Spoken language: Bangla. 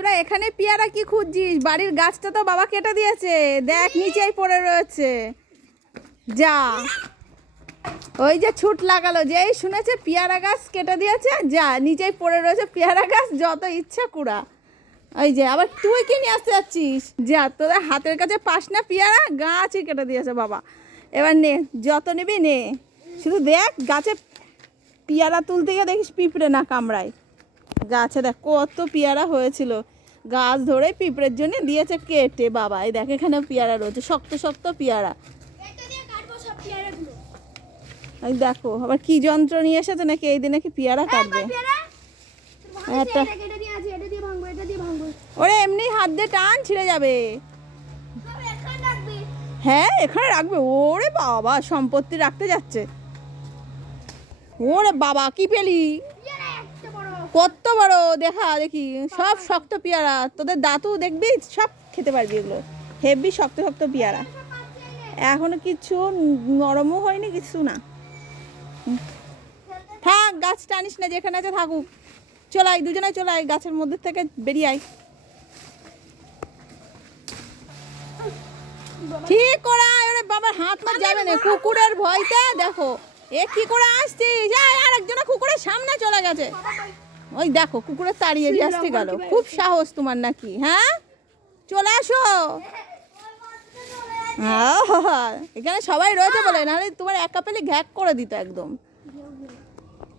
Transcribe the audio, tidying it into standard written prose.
তোরা এখানে পেয়ারা কি খুঁজছিস? বাড়ির গাছটা তো বাবা কেটে দিয়েছে, দেখ নিচেই পড়ে রয়েছে। যা, ওই যে ছুট লাগালো, যেই শুনেছে পেয়ারা গাছ কেটে দিয়েছে, যা নিচেই পড়ে রয়েছে পেয়ারা গাছ, যত ইচ্ছা কুড়া। ওই যে আবার তুই কি নিয়ে আসতে যাচ্ছিস? যা, তোদের হাতের কাছে পাস না পেয়ারা, গাছই কেটে দিয়েছে বাবা। এবার নে, যত নিবি নে, শুধু দেখ গাছে পেয়ারা তুলতে গিয়ে দেখিস পিঁপড়ে না কামড়ায়। গাছে দেখ কত পেয়ারা হয়েছিল, গাছ ধরে পিঁপড়ের জন্য দিয়েছে কেটে বাবা। এই দেখ এখানে পেয়ারা রয়েছে, শক্ত শক্ত পেয়ারা। এই দেখো আবার কি যন্ত্র নিয়ে এসেছে নাকি, এই দিনে কি পেয়ারা কাটবে? একটা ওরে এমনি হাত দিয়ে টান ছিঁড়ে যাবে। হ্যাঁ এখানে রাখবে। ওরে বাবা, সম্পত্তি রাখতে যাচ্ছে। ওরে বাবা, কি পেলি? কত বড় দেখা দেখি, সব শক্ত পেয়ারা। তোদের দাঁতও দেখবি, সব খেতে পারবি এগুলো। হেভি শক্ত শক্ত পেয়ারা, এখনো কিছু নরমও হয়নি, কিছু না। থাক, গাছ টানিস না, যেখানে আছে থাকুক। চলাই, দুজনে চলাই, গাছের মধ্যে থেকে বেরিয়ে আয়। ঠিক করে আয়। ওরে বাবার হাত মার যাবে না, কুকুরের ভয়তে দেখো এ কি করে আসছিস। আর একজনের কুকুরের সামনে চলে গেছে, ওই দেখো কুকুরের তাড়িয়ে দিয়ে আসতে গেল। খুব সাহস তোমার নাকি? হ্যাঁ, চলে আসো। হ্যাঁ, এখানে সবাই রয়েছে বলে, নাহলে তোমার একা পেলে ঘ্যাক করে দিত একদম।